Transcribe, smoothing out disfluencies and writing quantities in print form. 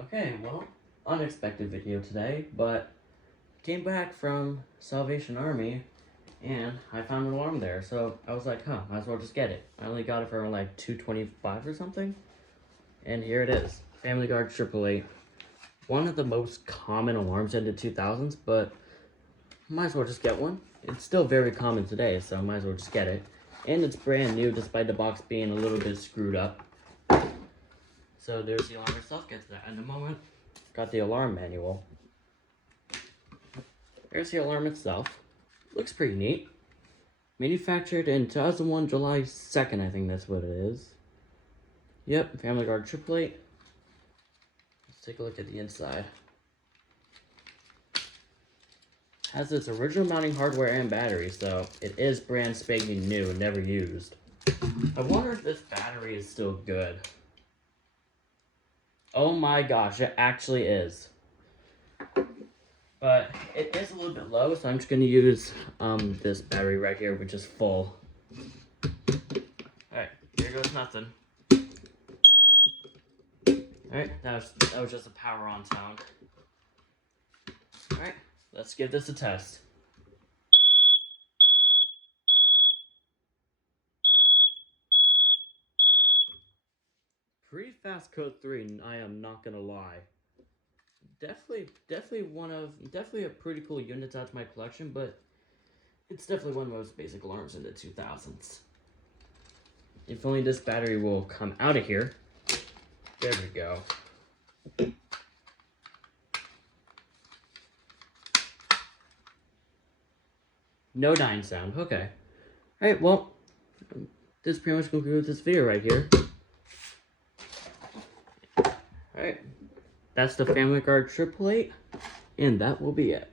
Okay, well, unexpected video today, but came back from Salvation Army and I found an alarm there, so I was like, might as well just get it. I only got it for like $2.25 or something, and here it is. Family Gard 888. One of the most common alarms in the 2000s, but might as well just get one. It's still very common today, so might as well just get it. And it's brand new, despite the box being a little bit screwed up. So there's the alarm itself, get to that in a moment. Got the alarm manual. There's the alarm itself. Looks pretty neat. Manufactured in 2001, July 2nd, I think that's what it is. Yep, Family Gard 888. Let's take a look at the inside. Has its original mounting hardware and battery, so it is brand spanking new, never used. I wonder if this battery is still good. Oh my gosh, it actually is. But it is a little bit low, so I'm just going to use this battery right here, which is full. Alright, here goes nothing. Alright, that was just a power on sound. Alright, let's give this a test. Pretty fast code 3, I am not gonna lie. Definitely a pretty cool unit to add to my collection, but it's definitely one of the most basic alarms in the 2000s. If only this battery will come out of here. There we go. No dying sound, okay. Alright, well, this pretty much concludes this video right here. Alright, that's the Family Gard 888, and that will be it.